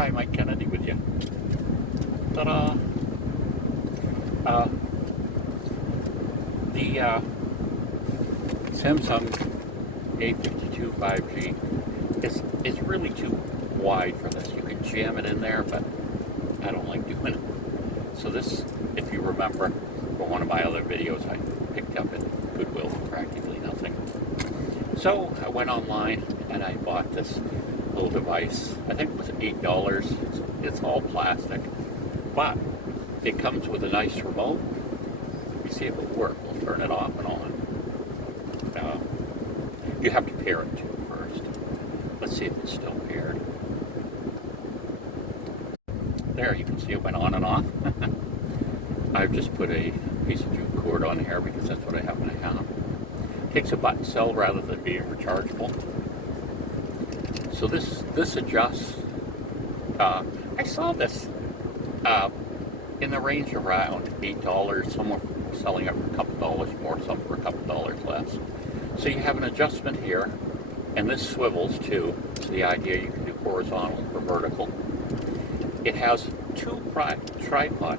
Hi, Mike Kennedy with you. Ta-da! Uh, the Samsung A52 5G is really too wide for this. You can jam it in there, but I don't like doing it. So this, if you remember from one of my other videos, I picked up at Goodwill for practically nothing. So I went online and I bought this little device. I think it was $8. It's all plastic, but it comes with a nice remote. Let me see if it works. We'll turn it off and on. You have to pair it to it first. Let's see if it's still paired. There, you can see it went on and off. I've just put a piece of jute cord on here because that's what I happen to have. It takes a button cell rather than being rechargeable. So this adjusts. I saw this in the range around $8. Some are selling it for a couple dollars more, some for a couple dollars less. So you have an adjustment here, and this swivels too. So the idea you can do horizontal or vertical. It has two tripod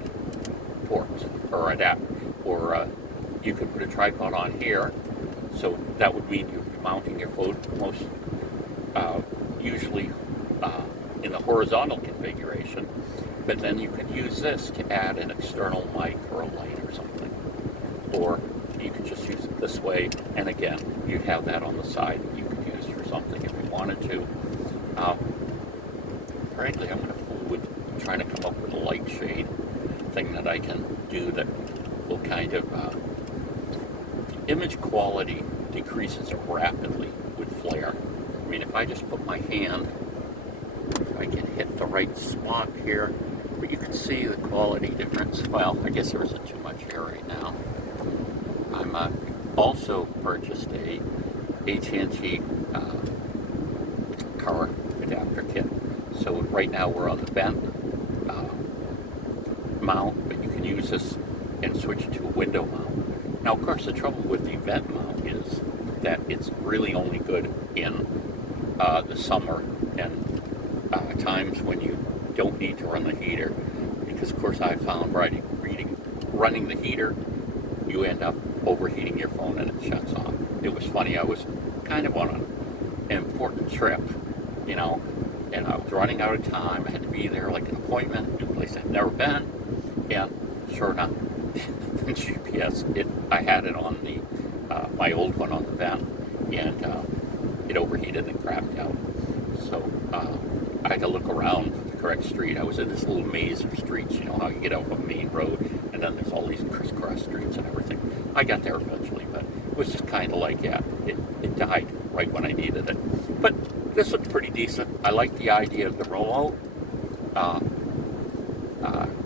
ports or you could put a tripod on here. So that would mean you'd be mounting your phone most usually in the horizontal configuration, but then you could use this to add an external mic or a light or something. Or you could just use it this way, and again, you'd have that on the side that you could use for something if you wanted to. Frankly, I'm going to fool with trying to come up with a light shade thing that I can do that will kind of, the image quality decreases rapidly with flare. I mean, if I just put my hand, if I can hit the right spot here, but you can see the quality difference. Well, I guess there isn't too much here right now. I'm also purchased a AT&T car adapter kit. So right now we're on the vent mount, but you can use this and switch it to a window mount. Now, of course, the trouble with the vent mount is that it's really only good in the summer and times when you don't need to run the heater, because of course I found running the heater, you end up overheating your phone and it shuts off. It was funny, I was kind of on an important trip, you know, and I was running out of time. I had to be there like an appointment, new place I'd never been, and sure enough, the GPS, I had it on the my old one on the vent, and it overheated and crapped out. So I had to look around for the correct street. I was in this little maze of streets, you know how you get off a main road, and then there's all these crisscross streets and everything. I got there eventually, but it was just kind of like, yeah, it died right when I needed it. But this looked pretty decent. I like the idea of the remote.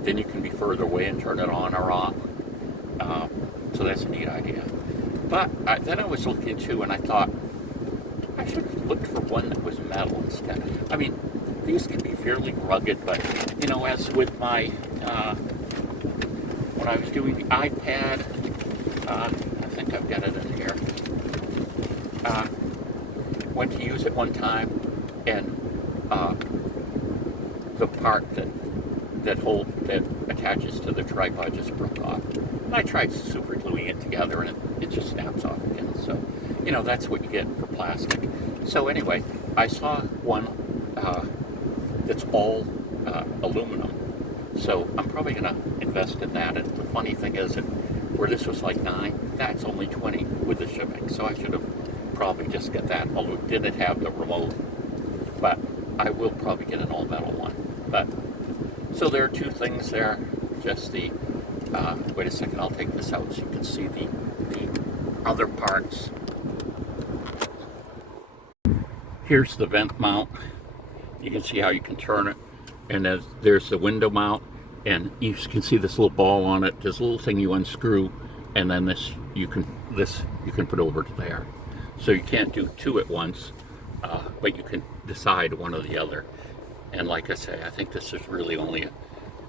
Then you can be further away and turn it on or off. So that's a neat idea. But then I was looking too, and I thought, I should have looked for one that was metal instead. I mean, these can be fairly rugged, but, you know, as with my, when I was doing the iPad, I think I've got it in here, went to use it one time, and the part that attaches to the tripod just broke off. And I tried super gluing it together, and it just snaps off again. So, you know, that's what you get for plastic. So anyway, I saw one that's all aluminum. So I'm probably going to invest in that. And the funny thing is that where this was like $9, that's only $20 with the shipping. So I should have probably just get that. Although it didn't have the remote, but I will probably get an all-metal one. But so there are two things there. Just the wait a second, I'll take this out so you can see the other parts. Here's the vent mount. You can see how you can turn it, and there's the window mount, and you can see this little ball on it. There's a little thing you unscrew, and then this you can put over to there. So you can't do two at once, but you can decide one or the other. And like I say, I think this is really only an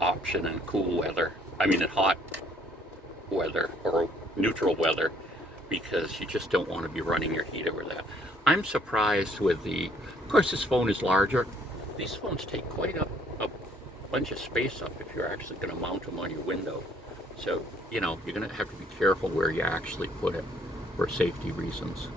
option in cool weather. I mean, in hot weather or neutral weather, because you just don't want to be running your heater with that. I'm surprised with of course this phone is larger, these phones take quite a bunch of space up if you're actually going to mount them on your window. So, you're going to have to be careful where you actually put it for safety reasons.